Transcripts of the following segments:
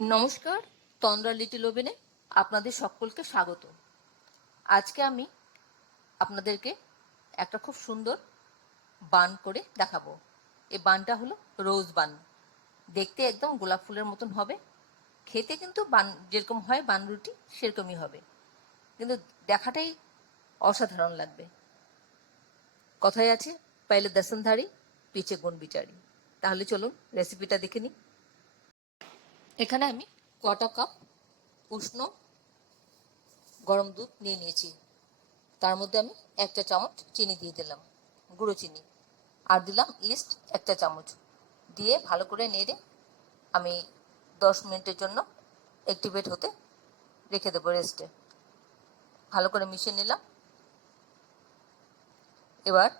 নমস্কার, তন্দ্রা লিটিল ওভেনে আপনাদের সকলকে স্বাগত। আজকে আমি আপনাদেরকে একটা খুব সুন্দর বান করে দেখাবো। এই বানটা হলো রোজ বান। দেখতে একদম গোলাপ ফুলের মতন হবে, খেতে কিন্তু বান যেরকম হয় বান রুটি সেরকমই হবে, কিন্তু দেখাটাই অসাধারণ লাগবে। কথায় আছে, পাইলে দশনধারী পিছে গুণ বিচারি। তাহলে চলুন রেসিপিটা দেখে নিই। এখানে আমি কোয়ার্টার কাপ উষ্ণ গরম দুধ নিয়ে নিয়েছি। তার মধ্যে আমি 1 চা চামচ চিনি দিয়ে দিলাম, গুঁড়ো চিনি, আর দিলাম ইস্ট 1 চা চামচ। দিয়ে ভালো করে নেড়ে আমি 10 মিনিটের জন্য অ্যাক্টিভেট হতে রেখে দেবো রেস্টে। ভালো করে মিশিয়ে নিলাম। এবার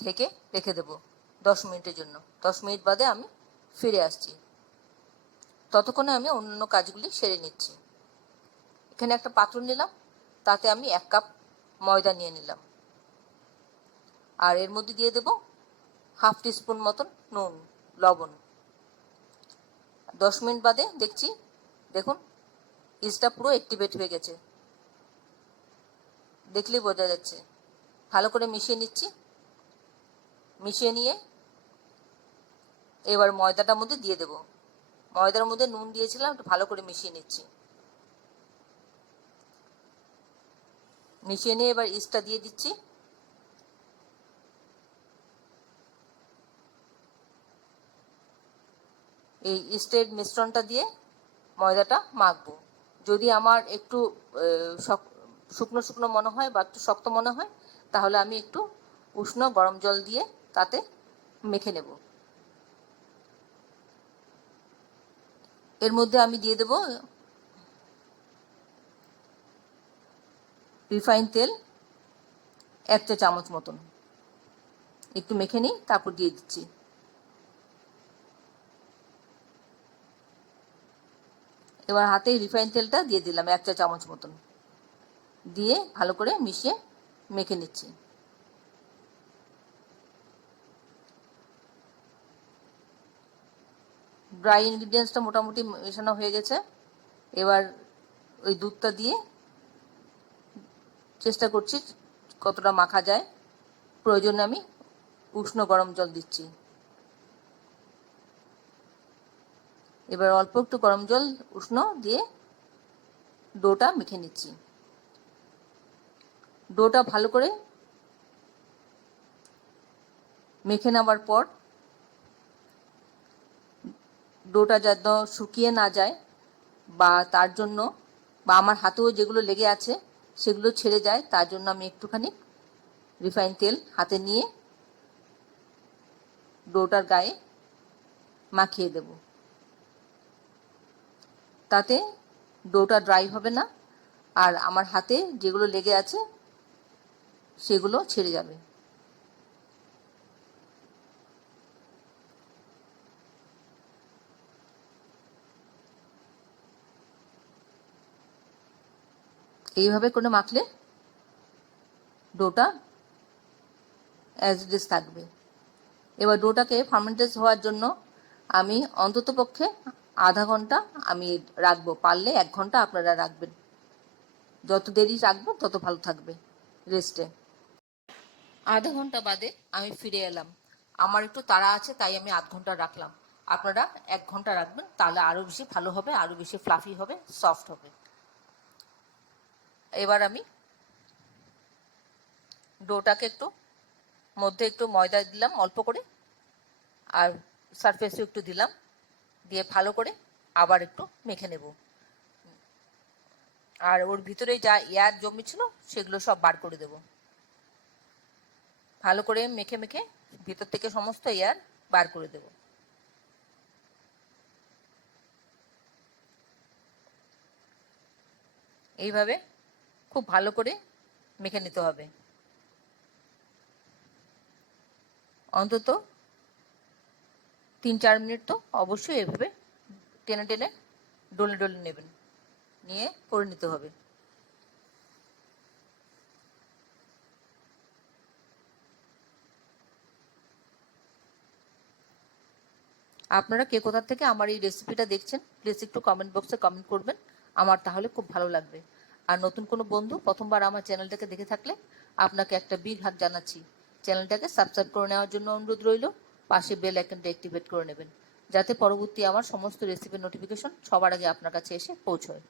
ঢেকে রেখে দেবো 10 মিনিটের জন্য। 10 মিনিট বাদে আমি ফিরে আসছি। ততক্ষণে আমি অন্য কাজগুলি সেরে নিচ্ছি। এখানে একটা পাত্র নিলাম, তাতে আমি 1 কাপ ময়দা নিয়ে নিলাম, আর এর মধ্যে দিয়ে দেবো হাফ টিস্পুন মতন নুন, লবণ। 10 মিনিট বাদে দেখছি, দেখুন ইস্টটা পুরো অ্যাক্টিভেট হয়ে গেছে, দেখলেই বোঝা যাচ্ছে। ভালো করে মিশিয়ে নিচ্ছি। মিশিয়ে নিয়ে এবার ময়দাটার মধ্যে দিয়ে দেবো। ময়দার মধ্যে নুন দিয়েছিলাম, একটু ভালো করে মিশিয়ে নিচ্ছি। মিশিয়ে নিয়ে এবার ইস্টটা দিয়ে দিচ্ছি। এই ইস্টের মিশ্রণটা দিয়ে ময়দাটা মাখবো। যদি আমার একটু শুকনো শুকনো মনে হয় বা একটু শক্ত মনে হয়, তাহলে আমি একটু উষ্ণ গরম জল দিয়ে তাতে মেখে নেব। এর মধ্যে আমি দিয়ে দেব রিফাইন তেল 1 চা চামচ মতন। একটু মেখে নিই, তারপর দিয়ে দিচ্ছি। এবার হাতে রিফাইন তেলটা দিয়ে দিলাম 1 চা চামচ মতন, দিয়ে ভালো করে মিশিয়ে মেখে নিচ্ছি। ড্রাই ইনগ্রিডিয়েন্টসটা মোটামুটি মেশানো হয়ে গেছে। এবার ওই দুধটা দিয়ে চেষ্টা করছি কতটা মাখা যায়। প্রয়োজনে আমি উষ্ণ গরম জল দিচ্ছি। এবার অল্প একটু গরম জল উষ্ণ দিয়ে ডোটা মেখে নিচ্ছি। ডোটা ভালো করে মেখে নেওয়ার পর ডোটা যেন শুকিয়ে না যায়, বা তার জন্য বা আমার হাতেও যেগুলো লেগে আছে সেগুলো ছেড়ে যায়, তার জন্য আমি একটুখানি রিফাইন তেল হাতে নিয়ে ডোটার গায়ে মাখিয়ে দেব। তাতে ডোটা ড্রাই হবে না, আর আমার হাতে যেগুলো লেগে আছে সেগুলো ছেড়ে যাবে। এইভাবে করে মাখলে ডোটা অ্যাজ ইট ইজ থাকবে। এবার ডোটাকে ফার্মেন্টেজ হওয়ার জন্য আমি অন্ততপক্ষে আধা ঘন্টা আমি রাখবো, পারলে 1 ঘন্টা আপনারা রাখবেন। যত দেরি রাখবো তত ভালো থাকবে রেস্টে। আধা ঘন্টা বাদে আমি ফিরে এলাম। আমার একটু তাড়া আছে, তাই আমি আধ ঘন্টা রাখলাম। আপনারা 1 ঘন্টা রাখবেন, তাহলে আরও বেশি ভালো হবে, আরও বেশি ফ্লাফি হবে, সফট হবে। এবার আমি ডোটাকে মধ্যে একটু ময়দা দিলাম অল্প করে, আর সারফেসে একটু দিলাম, দিয়ে ভালো করে আবার একটু মেখে নেব। আর ওর ভিতরে যা এয়ার জমেছিল সেগুলো সব বার করে দেব। ভালো করে মেখে মেখে ভিতর থেকে সমস্ত এয়ার বার করে দেব। এইভাবে খুব ভালো করে মেখে নিতে হবে। অন্তত 3-4 মিনিট তো অবশ্যই এভাবে টেনে টেনে ডলে ডলে নেবেন, নিয়ে করে নিতে হবে। আপনারা কে কোথা থেকে আমার এই রেসিপিটা দেখছেন প্লিজ একটু কমেন্ট বক্সে কমেন্ট করবেন, আমার তাহলে খুব ভালো লাগবে। আর নতুন কোনো বন্ধু প্রথমবার আমার চ্যানেলটাকে দেখে থাকলে আপনাকে একটা বিগ হাত জানাচ্ছি, চ্যানেলটাকে সাবস্ক্রাইব করে নেওয়ার জন্য অনুরোধ রইল, পাশে বেল আইকনটা অ্যাক্টিভেট করে নেবেন যাতে পরবর্তী আমার সমস্ত রেসিপির নোটিফিকেশন সবার আগে আপনার কাছে এসে পৌঁছয়।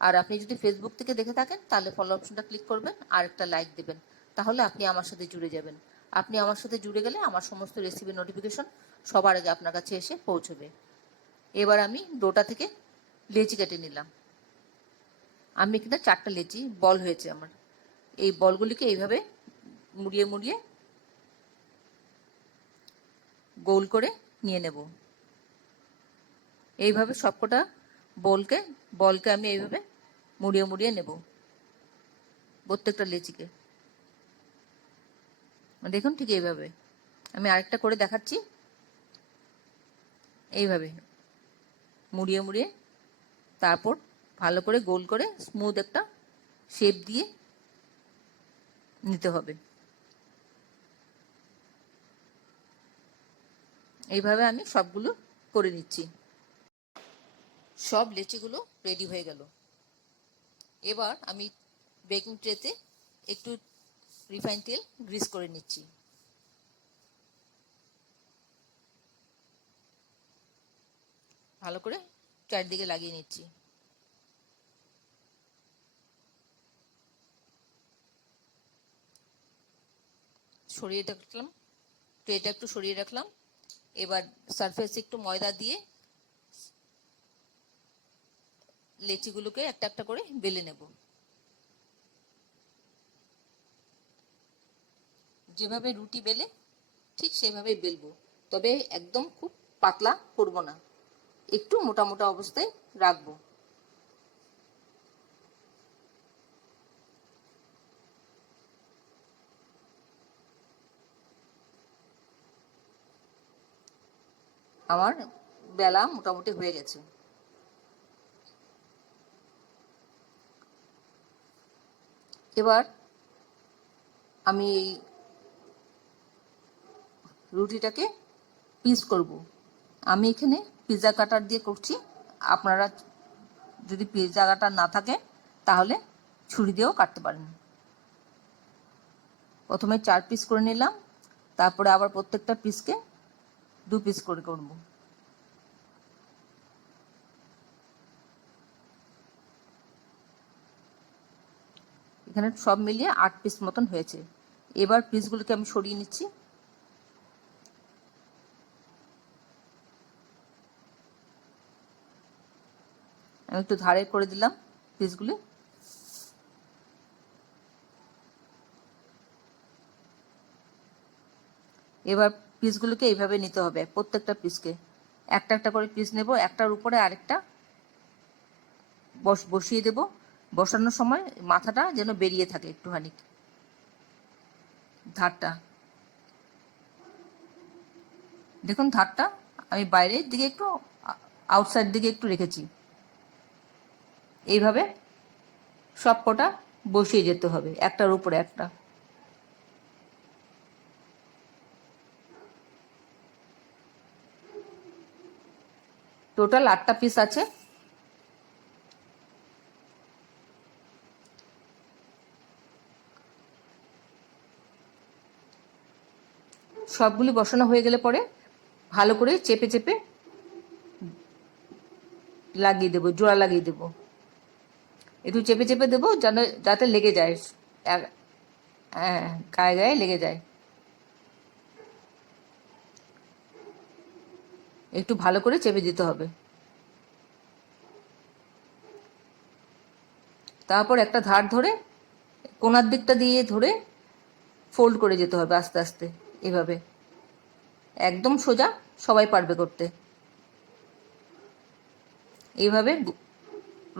আর আপনি যদি ফেসবুক থেকে দেখে থাকেন তাহলে ফলো অপশনটা ক্লিক করবেন আর একটা লাইক দেবেন, তাহলে আপনি আমার সাথে জুড়ে যাবেন। আপনি আমার সাথে জুড়ে গেলে আমার সমস্ত রেসিপির নোটিফিকেশন সবার আগে আপনার কাছে এসে পৌঁছবে। এবার আমি ডোটা থেকে লেচি কেটে নিলাম। আমি এখানে 4টা লেচি বল হয়েছে আমার। এই বলগুলিকে এইভাবে মুড়িয়ে মুড়িয়ে গোল করে নিয়ে নেব। এইভাবে সবকটা বলকে আমি এইভাবে মুড়িয়ে মুড়িয়ে নেব প্রত্যেকটা লেচিকে। দেখুন ঠিক এইভাবে। আমি আরেকটা করে দেখাচ্ছি। এইভাবে মুড়িয়ে মুড়িয়ে তারপর ভালো করে গোল করে স্মুথ একটা শেপ দিয়ে নিতে হবে। এইভাবে আমি সবগুলো করে নিচ্ছি। সব লেচিগুলো রেডি হয়ে গেল। এবার আমি বেকিং ট্রেতে একটু রিফাইন তেল গ্রিস করে নিচ্ছি। ভালো করে চারদিকে লাগিয়ে নিচ্ছি। সরিয়ে রাখলাম, ট্রেটা একটু সরিয়ে রাখলাম। এবার সারফেসে একটু ময়দা দিয়ে লেচিগুলোকে একটা একটা করে বেলে নেব। যেভাবে রুটি বেলে ঠিক সেভাবেই বেলবো, তবে একদম খুব পাতলা করব না, একটু মোটা মোটা অবস্থায় রাখবো। আমার বেলা মোটামুটি হয়ে গেছে। এবার আমি এই রুটিটাকে পিস করব। আমি এখানে পিৎজা কাটার দিয়ে করছি, আপনারা যদি পিৎজা কাটার না থাকে তাহলে ছুরি দিয়েও কাটতে পারেন। প্রথমে 4 পিস করে নিলাম, তারপরে আবার প্রত্যেকটা পিসকে 2 পিস করে করব। এখানে সব মিলিয়ে 8 পিস মতন হয়েছে। এবার পিসগুলোকে আমি সরিয়ে নিচ্ছি। আমি একটু ধারে করে দিলাম পিসগুলি। এবার পিসগুলোকে এইভাবে নিতে হবে, প্রত্যেকটা পিসকে একটা একটা করে পিস নেব, একটার উপরে আরেকটা বসিয়ে দেব। বসানোর সময় মাথাটা যেন বেরিয়ে থাকে একটুখানি, ধারটা দেখুন, ধারটা আমি বাইরের দিকে একটু আউটসাইড দিকে একটু রেখেছি। এইভাবে সব কটা বসিয়ে যেতে হবে একটার উপরে একটা। টোটাল 8টা পিস আছে। সবগুলি বসানো হয়ে গেলে পরে ভালো করে চেপে চেপে লাগিয়ে দেবো, জোড়া লাগিয়ে দেবো। একটু চেপে চেপে দেবো যেন যাতে লেগে যায়, হ্যাঁ গায়ে গায়ে লেগে যায়। একটু ভালো করে চেপে দিতে হবে। তারপর একটা ধার ধরে কোনার দিকটা দিয়ে ধরে ফোল্ড করে যেতে হবে আস্তে আস্তে। এভাবে একদম সোজা, সবাই পারবে করতে। এইভাবে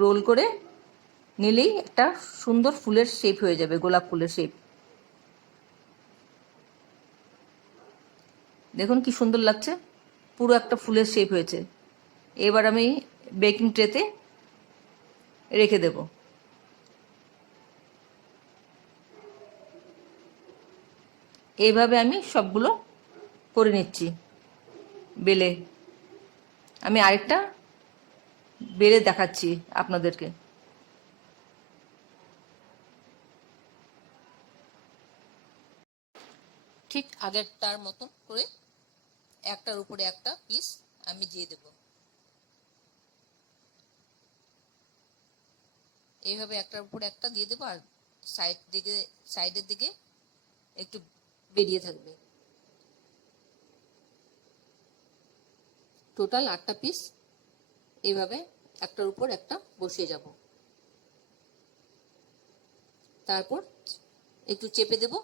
রোল করে নিলেই একটা সুন্দর ফুলের শেপ হয়ে যাবে, গোলাপ ফুলের শেপ। দেখুন কি সুন্দর লাগছে, পুরো একটা ফুলের শেপ হয়েছে। এবার আমি বেকিং ট্রেতে রেখে দেব। এইভাবে আমি সবগুলো করে নিচ্ছি বেলে। আমি আরেকটা বেড়ে দেখাচ্ছি আপনাদেরকে। ঠিক আগেরটার মতন করে একটার উপরে একটা পিস আমি দিয়ে দেব। এইভাবে একটার উপরে একটা দিয়ে দেবো, আর সাইডের দিকে একটু বেরিয়ে থাকবে। টোটাল 8টা পিস এইভাবে একটার উপর একটা বসিয়ে যাব। তারপর একটু চেপে দেব।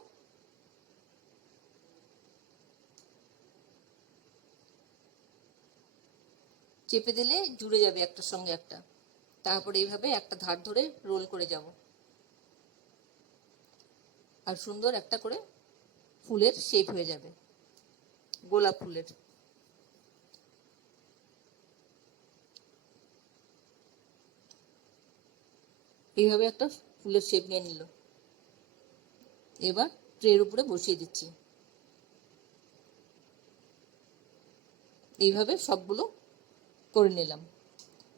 চেপে দিলে জুড়ে যাবে একটার সঙ্গে একটা। তারপর এইভাবে একটা ধার ধরে রোল করে যাব, আর সুন্দর একটা করে ফুলের শেপ হয়ে যাবে, গোলাপ ফুলের। এইভাবে একটা ফুলের শেপ নিয়ে নিল। এবার ট্রের উপরে বসিয়ে দিচ্ছি। এইভাবে সবগুলো করে নিলাম।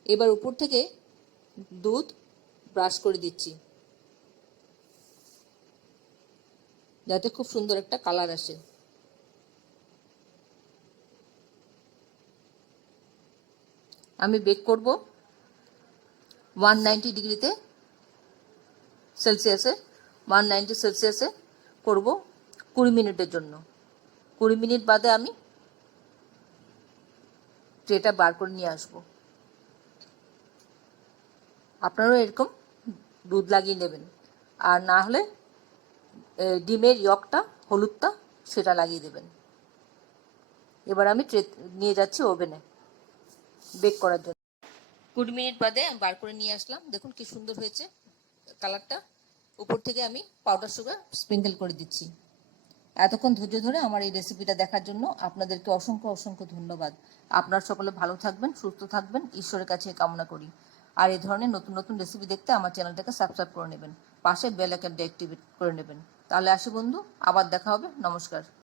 এবার উপর থেকে দুধ ব্রাশ করে দিচ্ছি, যাতে খুব সুন্দর একটা কালার আসে। আমি বেক করব 190 ডিগ্রিতে সেলসিয়াসে 190 সেলসিয়াসে করব 20 মিনিটের জন্য। 20 মিনিট বাদে আমি ট্রেটা বার করে নিয়ে আসব। আপনারাও এরকম দুধ লাগিয়ে নেবেন, আর না হলে ডিমের ইয়কটা, হলুদটা, সেটা লাগিয়ে দেবেন। এবার আমি ট্রে নিয়ে যাচ্ছি ওভেনে বেক করার জন্য। 20 মিনিট বাদে আমি বার করে নিয়ে আসলাম। দেখুন কি সুন্দর হয়েছে কালারটা। উপর থেকে আমি পাউডার সুগার স্প্রিঙ্কেল করে দিচ্ছি। এতক্ষণ ধৈর্য ধরে আমার এই রেসিপিটা দেখার জন্য আপনাদেরকে অসংখ্য অসংখ্য ধন্যবাদ। আপনারা সকলে ভালো থাকবেন, সুস্থ থাকবেন, ঈশ্বরের কাছে কামনা করি। আর এই ধরনের নতুন নতুন রেসিপি দেখতে আমার চ্যানেলটাকে সাবস্ক্রাইব করে নেবেন, পাশে বেল আইকনটা অ্যাক্টিভেট করে নেবেন। তাহলে আসি বন্ধু, আবার দেখা হবে। নমস্কার।